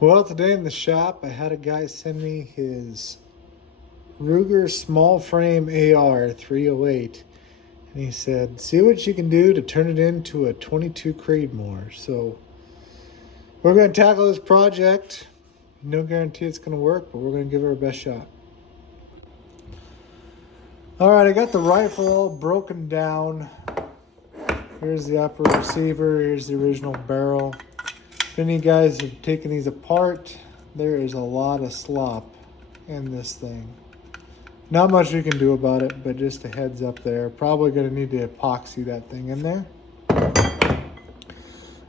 Well, today in the shop, I had a guy send me his Ruger small frame AR 308. And he said, see what you can do to turn it into a 22 Creedmoor. So we're going to tackle this project. No guarantee it's going to work, but we're going to give it our best shot. All right, I got the rifle all broken down. Here's the upper receiver. Here's the original barrel. If any guys have taken these apart, there is a lot of slop in this thing. Not much we can do about it, but just a heads up there. Probably going to need to epoxy that thing in there.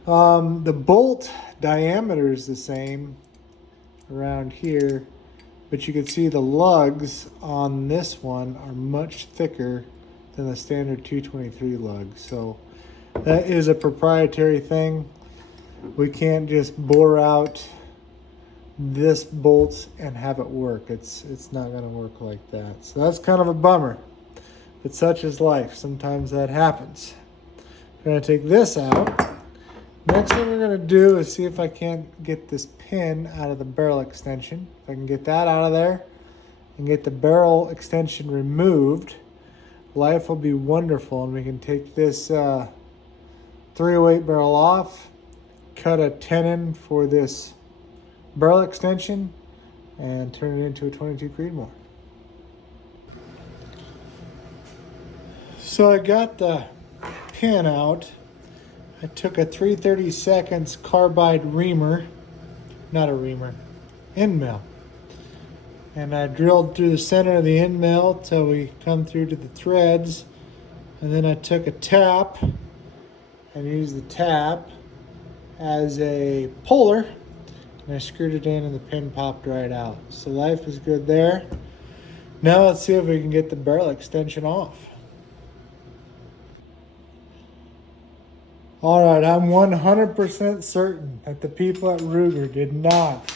The bolt diameter is the same around here, but you can see the lugs on this one are much thicker than the standard 223 lug. So that is a proprietary thing. We can't just bore out this bolts and have it work. It's not going to work like that. So that's kind of a bummer, but such is life. Sometimes that happens. We're going to take this out. Next thing we're going to do is see if I can't get this pin out of the barrel extension. If I can get that out of there and get the barrel extension removed, life will be wonderful, and we can take this 308 barrel off, cut a tenon for this barrel extension, and turn it into a 22 Creedmoor. So I got the pin out. I took a 3/32 carbide reamer, not a reamer, end mill. And I drilled through the center of the end mill till we come through to the threads. And then I took a tap and used the tap as a puller, and I screwed it in and the pin popped right out. So life is good there. Now let's see if we can get the barrel extension off. All right, I'm 100% certain that the people at Ruger did not,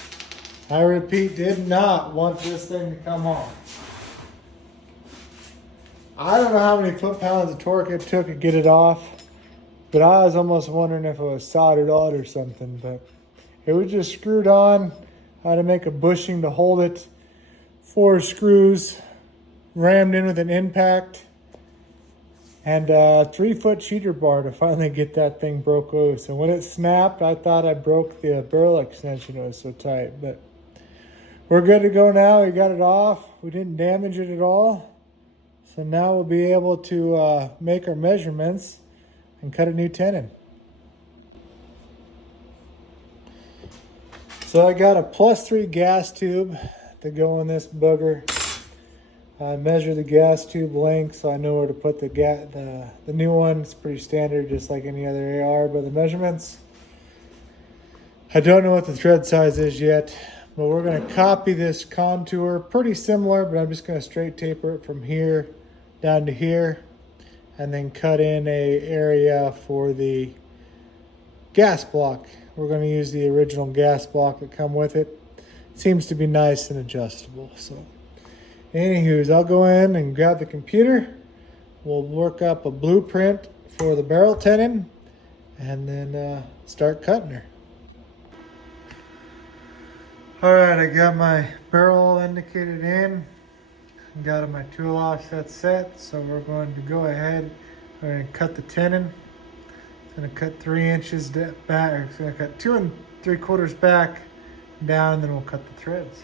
I repeat, did not want this thing to come off. I don't know how many foot-pounds of torque it took to get it off, but I was almost wondering if it was soldered on or something, but it was just screwed on. I had to make a bushing to hold it. 4 screws rammed in with an impact, and a 3-foot cheater bar to finally get that thing broke loose. And when it snapped, I thought I broke the barrel extension. It was so tight, but we're good to go now. We got it off. We didn't damage it at all. So now we'll be able to make our measurements and cut a new tenon. So I got a +3 gas tube to go in this booger. I measure the gas tube length so I know where to put the new one. It's pretty standard, just like any other AR by the measurements. I don't know what the thread size is yet, but we're going to copy this contour, pretty similar, but I'm just going to straight taper it from here down to here, and then cut in a area for the gas block. We're going to use the original gas block that come with it. It seems to be nice and adjustable. So anywho's, I'll go in and grab the computer. We'll work up a blueprint for the barrel tenon and then start cutting her. All right, I got my barrel indicated in. Got my tool offset set, so we're going to go ahead and cut the tenon. It's going to cut 3 inches back, or it's going to cut 2 3/4 back, down, and then we'll cut the threads.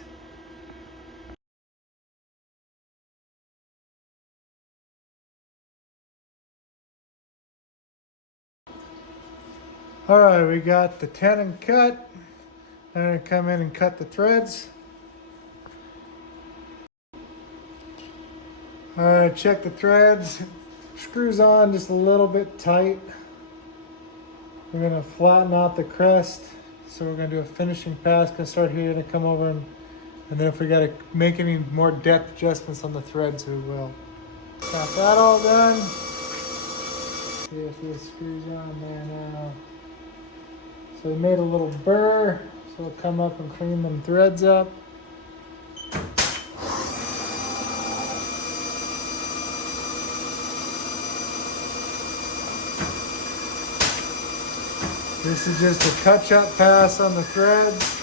All right, we got the tenon cut. I'm going to come in and cut the threads. All right, check the threads. Screws on just a little bit tight. We're going to flatten out the crest. So we're going to do a finishing pass. Going to start here and come over, and then if we got to make any more depth adjustments on the threads, we will. Got that all done. See if this screws on there now. So we made a little burr, so we'll come up and clean them threads up. This is just a touch-up pass on the threads.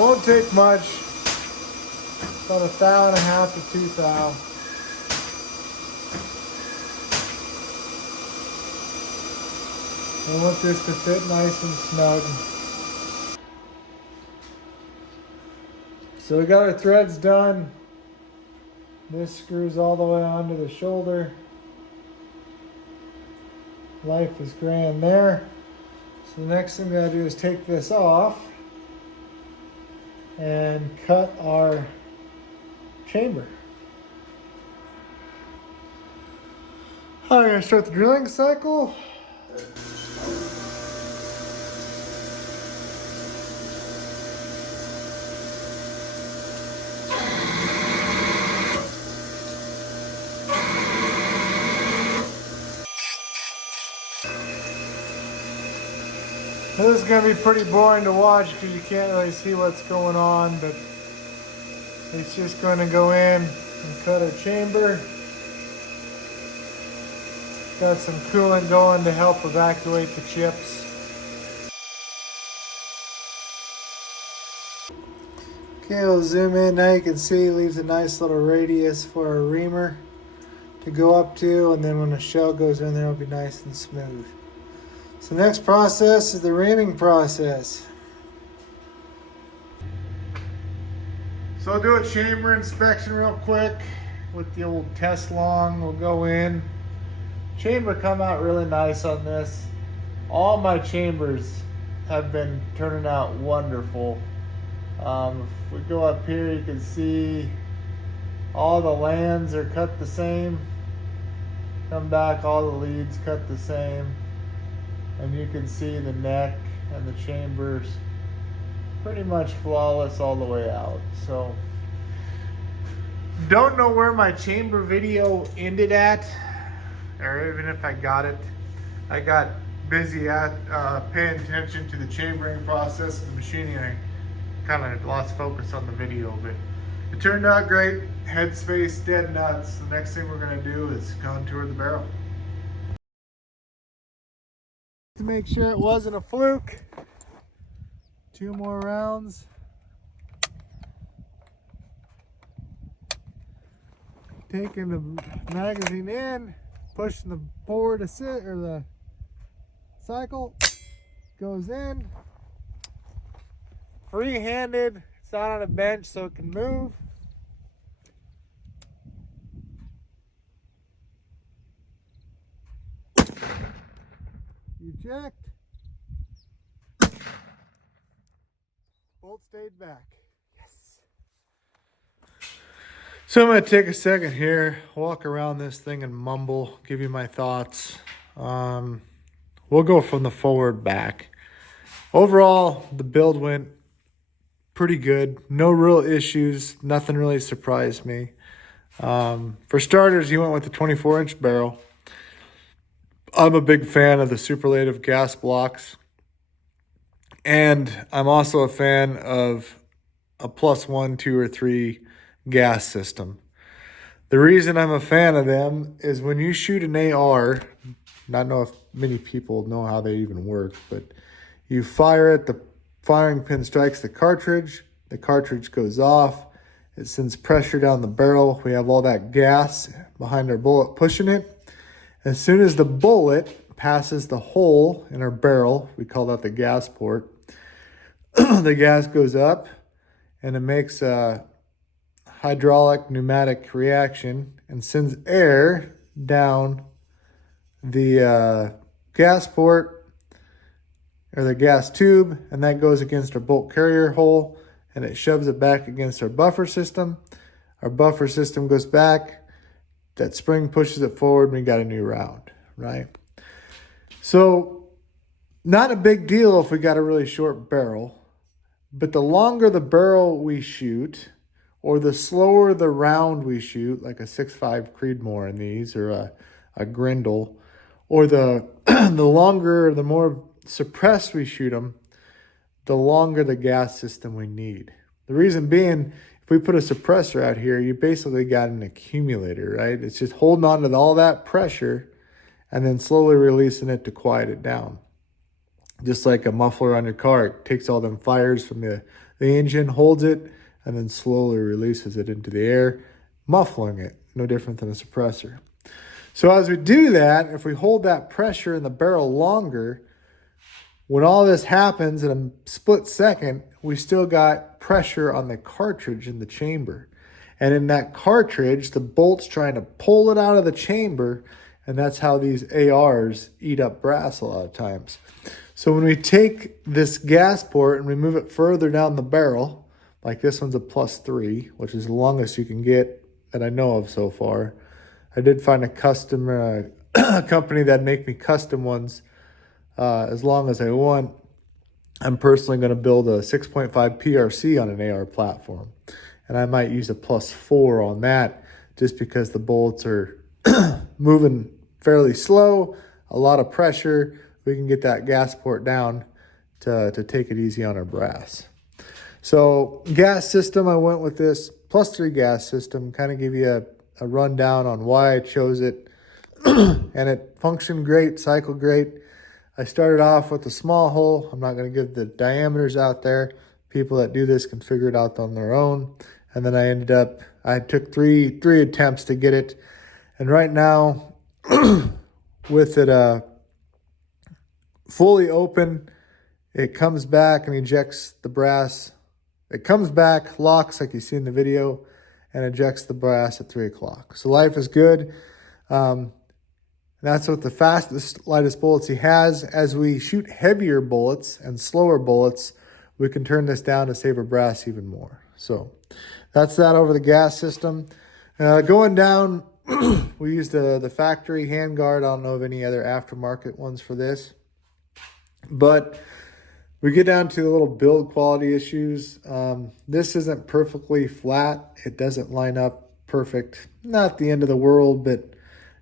Won't take much. About 1.5 thou to 2 thou. I want this to fit nice and snug. So we got our threads done. This screws all the way onto the shoulder. Life is grand there. So the next thing we gotta do is take this off and cut our chamber. I'm gonna start the drilling cycle. This is going to be pretty boring to watch because you can't really see what's going on, but it's just going to go in and cut our chamber. Got some coolant going to help evacuate the chips. Okay, we'll zoom in. Now you can see it leaves a nice little radius for our reamer to go up to, and then when the shell goes in there, it'll be nice and smooth. So the next process is the reaming process. So I'll do a chamber inspection real quick with the old test long. We'll go in. Chamber come out really nice on this. All my chambers have been turning out wonderful. If we go up here, you can see all the lands are cut the same. Come back, all the leads cut the same. And you can see the neck and the chambers pretty much flawless all the way out. So, don't know where my chamber video ended at, or even if I got it. I got busy at paying attention to the chambering process of the machining. I kind of lost focus on the video, but it turned out great. Headspace, dead nuts. The next thing we're gonna do is contour the barrel. To make sure it wasn't a fluke, 2 more rounds. Taking the magazine in, pushing the forward assist or the cycle goes in. Free-handed, it's not on a bench so it can move. Eject. Bolt stayed back. Yes. So I'm going to take a second here, walk around this thing and mumble, give you my thoughts. We'll go from the forward back. Overall, the build went pretty good. No real issues. Nothing really surprised me. For starters, you went with the 24-inch barrel. I'm a big fan of the superlative gas blocks. And I'm also a fan of a +1, 2, or 3 gas system. The reason I'm a fan of them is when you shoot an AR, I don't know if many people know how they even work, but you fire it, the firing pin strikes the cartridge goes off, it sends pressure down the barrel, we have all that gas behind our bullet pushing it. As soon as the bullet passes the hole in our barrel, we call that the gas port, the gas goes up and it makes a hydraulic pneumatic reaction and sends air down the gas port or the gas tube, and that goes against our bolt carrier hole and it shoves it back against our buffer system. Our buffer system goes back. That spring pushes it forward and we got a new round, right? So not a big deal if we got a really short barrel, but the longer the barrel we shoot or the slower the round we shoot, like a 6.5 Creedmoor in these or a Grindle, or the longer, the more suppressed we shoot them, the longer the gas system we need. The reason being, if we put a suppressor out here, you basically got an accumulator, right? It's just holding on to all that pressure and then slowly releasing it to quiet it down. Just like a muffler on your car, it takes all them fires from the the engine, holds it, and then slowly releases it into the air, muffling it, no different than a suppressor. So as we do that, if we hold that pressure in the barrel longer, when all this happens in a split second, we still got pressure on the cartridge in the chamber. And in that cartridge, the bolt's trying to pull it out of the chamber, and that's how these ARs eat up brass a lot of times. So when we take this gas port and we move it further down the barrel, like this one's a +3, which is the longest you can get that I know of so far. I did find a custom company that'd make me custom ones as long as I want. I'm personally going to build a 6.5 PRC on an AR platform, and I might use a +4 on that just because the bolts are moving fairly slow, a lot of pressure. We can get that gas port down to take it easy on our brass. So gas system, I went with this +3 gas system, kind of give you a rundown on why I chose it. And it functioned great, cycled great. I started off with a small hole. I'm not going to give the diameters out there. People that do this can figure it out on their own. And then I took three attempts to get it. And right now, with it fully open, it comes back and ejects the brass. It comes back, locks like you see in the video, and ejects the brass at 3 o'clock. So life is good. That's what the fastest, lightest bullets he has. As we shoot heavier bullets and slower bullets, we can turn this down to save our brass even more. So that's that over the gas system. Going down, we used the factory handguard. I don't know of any other aftermarket ones for this. But we get down to the little build quality issues. This isn't perfectly flat. It doesn't line up perfect. Not the end of the world, but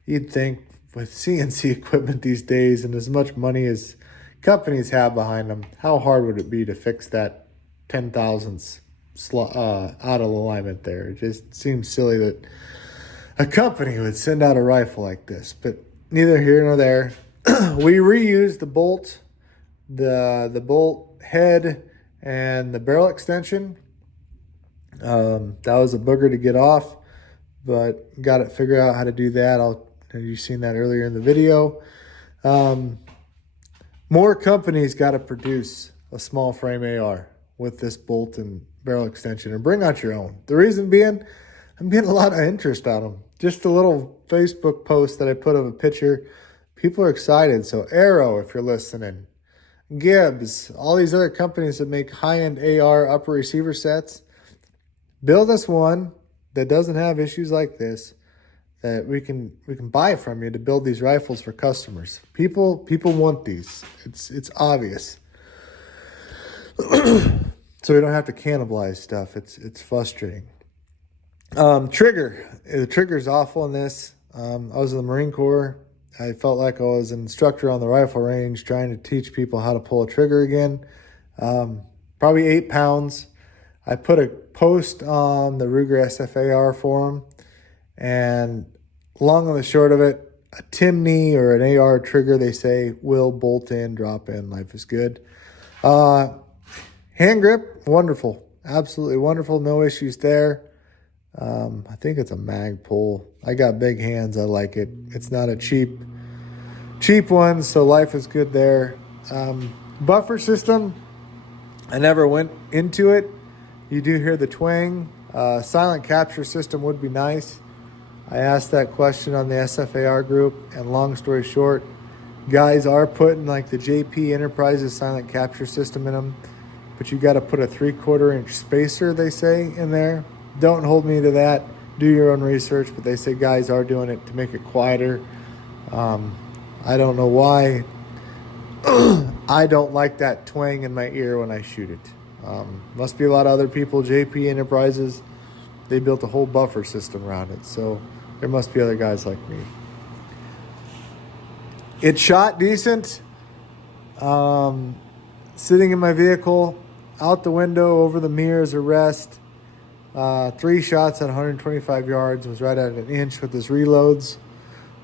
you'd think with CNC equipment these days and as much money as companies have behind them, how hard would it be to fix that 10 thousandths out of alignment there? It just seems silly that a company would send out a rifle like this, but neither here nor there. We reused the bolt, the bolt head, and the barrel extension. That was a booger to get off, but got it figured out how to do that. You've seen that earlier in the video. More companies got to produce a small frame AR with this bolt and barrel extension, and bring out your own. The reason being, I'm getting a lot of interest on them. Just a little Facebook post that I put of a picture. People are excited. So Arrow, if you're listening, Gibbs, all these other companies that make high-end AR upper receiver sets, build us one that doesn't have issues like this, that we can buy from you to build these rifles for customers. People want these. It's obvious. So we don't have to cannibalize stuff. It's frustrating. Trigger. The trigger's awful in this. I was in the Marine Corps. I felt like I was an instructor on the rifle range trying to teach people how to pull a trigger again. Probably 8 pounds. I put a post on the Ruger SFAR forum, and long and the short of it, a Timney or an AR trigger, they say, will bolt in, drop in. Life is good. Hand grip, wonderful. Absolutely wonderful. No issues there. I think it's a mag pull. I got big hands. I like it. It's not a cheap one, so life is good there. Buffer system, I never went into it. You do hear the twang. Silent capture system would be nice. I asked that question on the SFAR group, and long story short, guys are putting like the JP Enterprises silent capture system in them, but you got to put a 3/4 inch spacer, they say, in there. Don't hold me to that. Do your own research, but they say guys are doing it to make it quieter. I don't know why. I don't like that twang in my ear when I shoot it. Must be a lot of other people. JP Enterprises, they built a whole buffer system around it, so there must be other guys like me. It shot decent. Sitting in my vehicle, out the window, over the mirrors, a rest. 3 shots at 125 yards, was right at an inch with his reloads.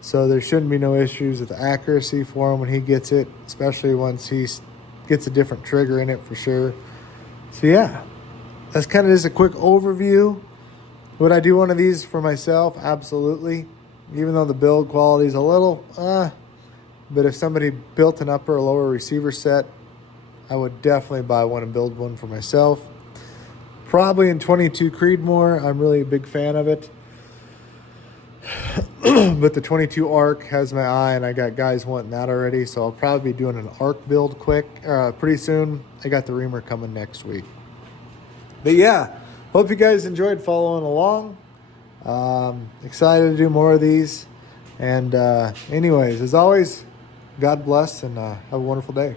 So there shouldn't be no issues with accuracy for him when he gets it, especially once he gets a different trigger in it for sure. So yeah, that's kind of just a quick overview. Would I do one of these for myself? Absolutely. Even though the build quality is a little, but if somebody built an upper or lower receiver set, I would definitely buy one and build one for myself. Probably in 22 Creedmoor. I'm really a big fan of it. But the 22 ARC has my eye, and I got guys wanting that already. So I'll probably be doing an ARC build pretty soon. I got the reamer coming next week. But yeah, hope you guys enjoyed following along. Excited to do more of these. And anyways, as always, God bless and have a wonderful day.